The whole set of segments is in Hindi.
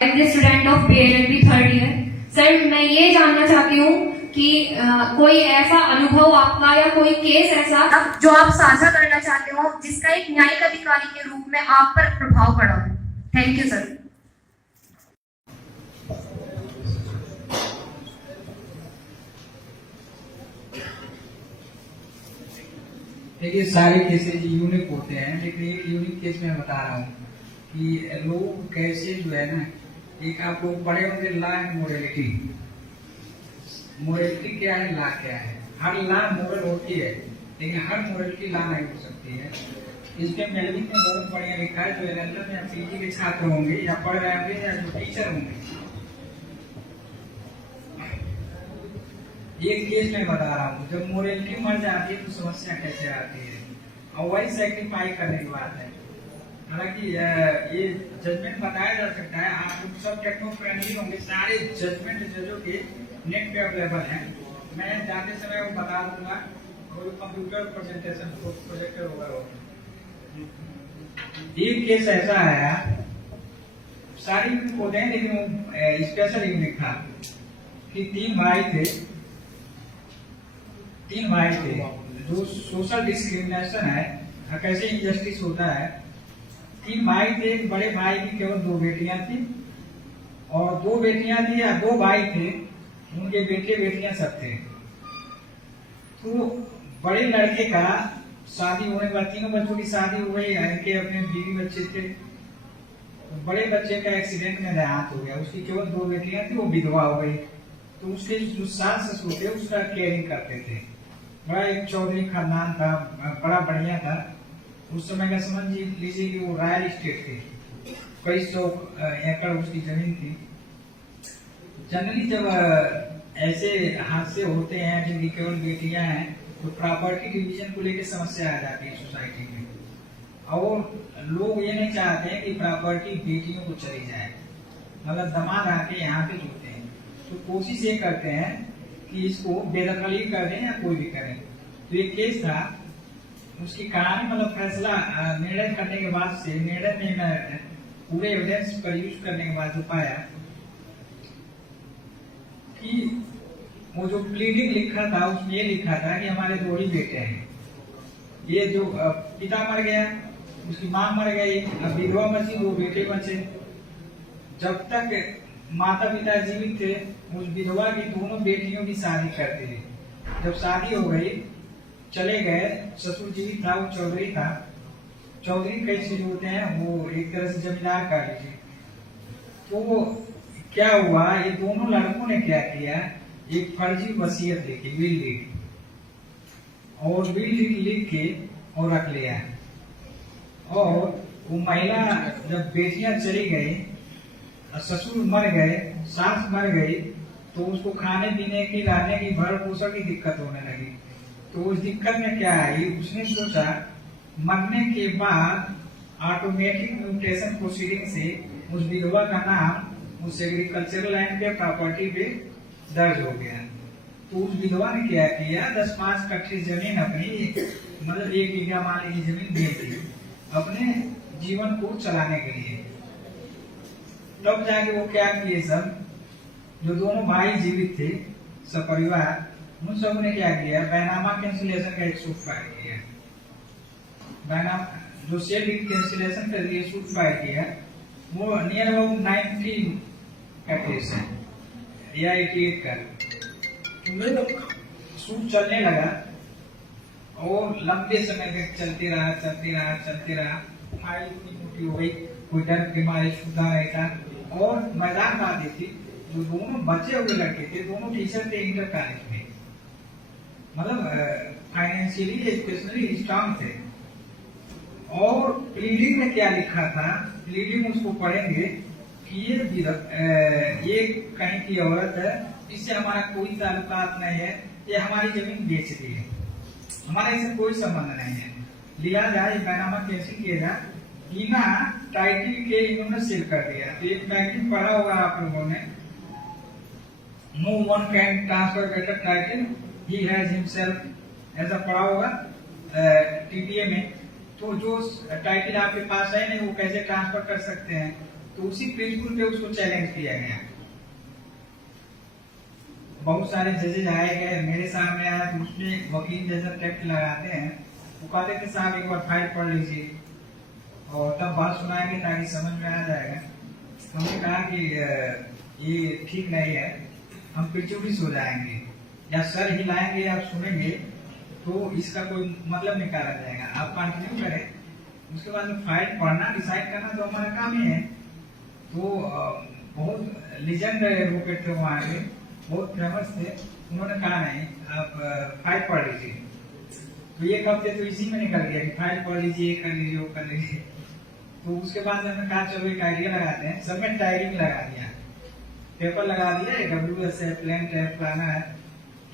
Student of PLLB third year. Sir, मैं ये जानना चाहती हूँ कि कोई ऐसा अनुभव आपका या कोई केस ऐसा जो आप साझा करना चाहते हो जिसका एक न्यायिक अधिकारी के रूप में आप पर प्रभाव पड़ा हो। Thank you sir. देखिए, सारे केसेज यूनिक होते हैं, लेकिन एक यूनिक केस मैं बता रहा हूँ कि लोग कैसे जो है ना, एक आप लोग पढ़े होंगे लॉ एंड मोरलिटी। मोरलिटी क्या है, लॉ क्या है। हर लॉ मोरल होती है, लेकिन हर मोरलिटी लॉ नहीं हो सकती है। इसमें मेलविन में बहुत बढ़िया लिखा है, जो LLM या PG के छात्र होंगे या पढ़ रहे होंगे या जो टीचर होंगे। एक केस मैं बता रहा हूँ, जब मोरलिटी मर जाती है तो समस्या कैसे आती है, और वही सेक्रीफाई करने की बात है। हालांकि ये जजमेंट बताया जा सकता है, आप लोग सब टेक्नो फ्रेंडली होंगे, सारे जजमेंट जजों के नेट पे अवेलेबल हैं। मैं जाते समय वो बता दूंगा, और कंप्यूटर प्रेजेंटेशन प्रोजेक्टर होगा। एक केस ऐसा आया, सारी होते हैं लेकिन वो स्पेशल यूनिक था कि तीन भाई थे जो सोशल डिस्क्रिमिनेशन है, कैसे इनजस्टिस होता है। तीन भाई थे, बड़े भाई की केवल दो बेटियां थी, और दो बेटियां थी या दो भाई थे, उनके बेटे बेटियां सब थे। तो बड़े लड़के का शादी होने के बाद तीनों बच्चों की शादी हो गई, इनके अपने बीवी बच्चे थे। बड़े बच्चे का एक्सीडेंट में देहांत हो गया, उसकी केवल दो बेटियां थी, वो विधवा हो गई। तो उसके जो सास ससुर थे उसका केयरिंग करते थे। बड़ा एक चौधरी खानदान था, बड़ा बढ़िया था। उस समय का समझ लीजिए कि वो रॉयल स्टेट थी, कई 100 एकड़ उसकी जमीन थी। जनरली जब ऐसे हादसे होते हैं जिनकी केवल बेटियां हैं, तो प्रॉपर्टी डिवीजन को लेकर समस्या आ जाती है सोसाइटी में, और लोग ये नहीं चाहते हैं कि प्रॉपर्टी बेटियों को चली जाए, मतलब दामाद आके यहाँ पे जुड़ते हैं। तो कोशिश ये करते हैं कि इसको बेदखली कर दें या कोई भी करें। तो ये केस था, उसकी कहानी मतलब फैसला निर्णय करने के बाद से, निर्णय में पूरे एविडेंस पर यूज करने के बाद जो पाया कि वो जो प्लीडिंग लिखा था उसमें ये लिखा था कि हमारे दो ही बेटे हैं। ये जो पिता मर गया, उसकी मां मर गई, अब विधवा बची, दो बेटे बचे। जब तक माता पिता जीवित थे, उस विधवा की दोनों बेटियों की शादी करते थे। जब शादी हो गई, चले गए, ससुर जीवित था, वो चौधरी था। चौधरी कैसे जो होते हैं, वो एक तरह से जमींदार कर लीजिए। तो क्या हुआ, ये दोनों लड़कों ने क्या किया, एक फर्जी वसीयत लिखी, विल लीड, और विल लीड लिख के और रख लिया। और वो महिला जब बेटियां चली गई, ससुर मर गए, सास मर गई, तो उसको खाने पीने की, रहने की, भरण पोषण की दिक्कत होने लगी। तो उस दिक्कत में क्या आई, उसने सोचा मरने के बाद ऑटोमेटिक म्यूटेशन प्रोसीडिंग से उस विधवा का नाम उस एग्रीकल्चरल लैंड पे, प्रॉपर्टी पे दर्ज हो गया। तो उस विधवा ने क्या किया, 10-5 कट्ठे जमीन अपनी, मतलब 1 बीघा मान की जमीन बेच दी अपने जीवन को चलाने के लिए। तब जाके वो क्या किए, सब जो दोनों भाई जीवित थे सपरिवार, उन सब ने क्या किया, बैनामा कैंसिलेशन का एक सूट फाइल किया। बैनामा जो सेल कैंसिलेशन के लिए सूट फाइल किया, वो नियर अबाउट 90 का केस है या 88 का। सूट चलने लगा और लंबे समय तक चलते रहा। फाइल इतनी मोटी हो गई, कोई डर के मारे छूता रहता। और मैदान बात थी, जो दोनों बचे हुए लड़के थे, दोनों टीचर थे इंटर कॉलेज में, मतलब फाइनेंशियली एजुकेशनली स्ट्रांग थे। और प्लीडिंग में क्या लिखा था, प्लीडिंग उसको पढ़ेंगे कि ये कहीं की औरत है, इससे हमारा कोई ताल्लुकात नहीं है, ये हमारी जमीन बेच दी है, हमारा इससे कोई संबंध नहीं है, लिया जाए, बैनामा कैसे किएगा, बिना टाइटल के इन्होंने सेल कर दिया। तो एक पैकेज पढ़ा होगा आप लोगों ने, no one can transfer better title, he has himself, ऐसा पढ़ा होगा TPA में। तो जो टाइटल आपके पास है नहीं, वो कैसे ट्रांसफर कर सकते हैं। तो तो उसी प्रिंसिपल पे उसको चैलेंज किया गया। बहुत सारे जजेज आए गए, मेरे सामने आया तो उसमें वकील जैसा टेक्ट लगाते हैं, वो कहते थे साहब एक बार फाइल पढ़ लीजिए और तब बात सुनाएंगे ताकि समझ में आ जाएगा। हमने कहा कि ये ठीक नहीं है, हम प्रिजुडिस हो जाएंगे, या सर हिलाएंगे आप सुनेंगे तो इसका कोई मतलब निकाला जाएगा। आप कंटिन्यू करें, उसके बाद में फाइल पढ़ना डिसाइड करना तो हमारा काम ही है। तो बहुत लीजेंड एडवोकेट थे वहाँ के, बहुत फेमस थे, उन्होंने कहा नहीं आप फाइल पढ़ लीजिए। तो एक हफ्ते तो इसी में निकल गया कि फाइल पढ़ लीजिए, कर लीजिए, वो कर लीजिए। तो उसके बाद हमने कहा चलो एक आइडिया लगाते हैं, सब में टाइपिंग लगा दिया, पेपर लगा दिया, WS है, प्लेन टेप फलाना है,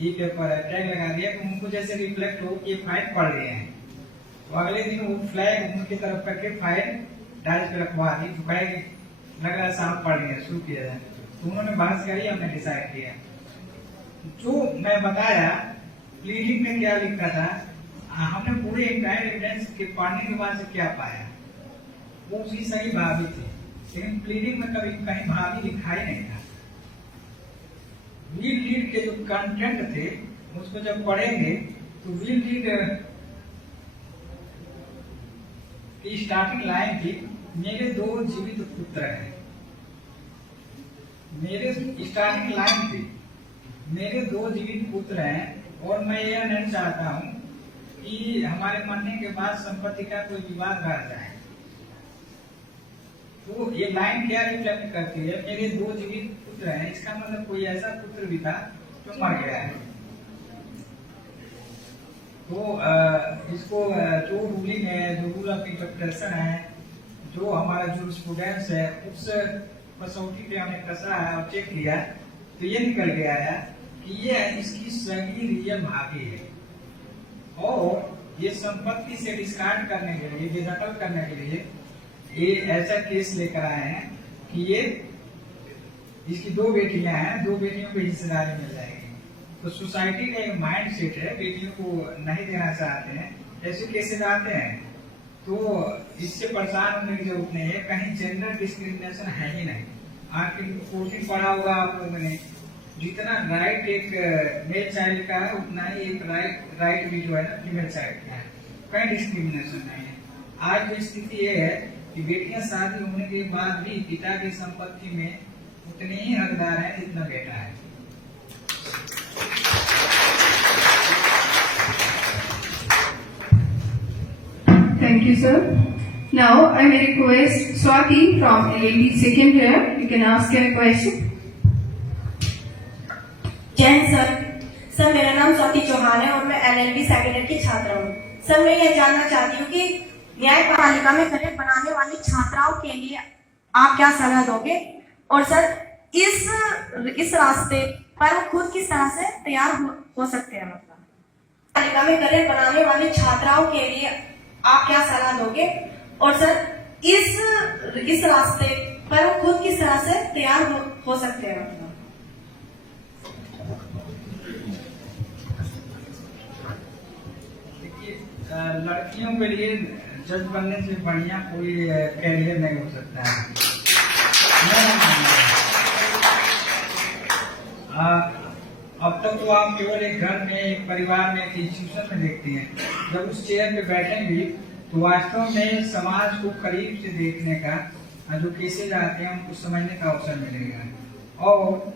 ई पेपर है, टैग लगा दिया कि उनको जैसे रिफ्लेक्ट हो कि ये फाइल पढ़ रहे हैं। तो अगले दिन वो फ्लैग उनकी तरफ करके फाइल डायरी पे रखवा दी, तो फ्लैग लग रहा है साहब पढ़ रहे हैं, शुरू किया जाए। तो उन्होंने बहस करी, हमने डिसाइड किया। जो मैं बताया प्लीडिंग में क्या लिखा था, हमने पूरे इंटायर एविडेंस के पढ़ने के बाद से क्या पाया, वो उसकी सही भाभी थी, लेकिन प्लीडिंग में कभी कहीं भाभी लिखा ही नहीं था। विल रीड के जो कंटेंट थे उसको जब पढ़ेंगे तो विल रीड की स्टार्टिंग लाइन थी, मेरे 2 जीवित पुत्र हैं। मेरे स्टार्टिंग लाइन थी, मेरे 2 जीवित पुत्र हैं और मैं यह नहीं चाहता हूं कि हमारे मरने के बाद संपत्ति का कोई विवाद बढ़ जाए। तो ये लाइन क्या रिफ्लेक्ट करती है, मेरे 2 जीवित पुत्र हैं, इसका मतलब कोई ऐसा पुत्र भी था जो मर गया है। तो इसको जो रूलिंग है, जो रूल ऑफ इंटरप्रिटेशन है, जो हमारा जो स्टूडेंट्स है, उस कसौटी पे हमने कसा है और चेक किया, तो ये निकल गया है कि ये इसकी सगी रियल भाभी है और ये संपत्ति से डिस्कार्ड करने के लिए, बेदखल करने के लिए ये ऐसा केस लेकर आए हैं कि ये इसकी 2 बेटियां हैं, 2 बेटियों को हिस्सेदारी मिल जाएगी। तो सोसाइटी का एक माइंड सेट है, बेटियों को नहीं देना चाहते हैं, ऐसे केसेस आते हैं। तो इससे परेशान होने की जरूरत नहीं है, कहीं जेंडर डिस्क्रिमिनेशन है ही नहीं। आखिर 14 पढ़ा होगा आप लोगों ने, जितना राइट एक मेल चाइल्ड का है उतना ही एक राइट भी जो है ना फीमेल चाइल्ड का है, कहीं डिस्क्रिमिनेशन नहीं है। आज जो स्थिति ये है कि बेटियां शादी होने के बाद भी पिता की संपत्ति में उतने ही हकदार है जितना बेटा है। Thank you, sir. Now I may request Swati from LLB second year. You can ask her a question. Jain sir, मेरा नाम स्वाति चौहान है और मैं LLB सेकेंड ईयर की छात्रा हूँ। सर, मैं ये जानना चाहती हूँ कि न्यायपालिका में करियर बनाने वाली छात्राओं के लिए आप क्या सलाह दोगे, और सर इस रास्ते पर वो खुद किस तरह से तैयार हो सकते हैं। मतलब न्यायपालिका में करियर बनाने वाली छात्राओं के लिए आप क्या सलाह दोगे, और सर इस रास्ते पर वो खुद किस तरह से तैयार हो सकते हैं। मतलब लड़कियों के लिए जज बनने से बढ़िया कोई कैरियर नहीं हो सकता है। अब तक तो आप केवल एक घर में, एक परिवार में, एक इंस्टीट्यूशन में देखते हैं। जब उस चेयर पे बैठेंगे तो वास्तव में समाज को करीब से देखने का, जो केसेज आते हैं उनको समझने का अवसर मिलेगा। और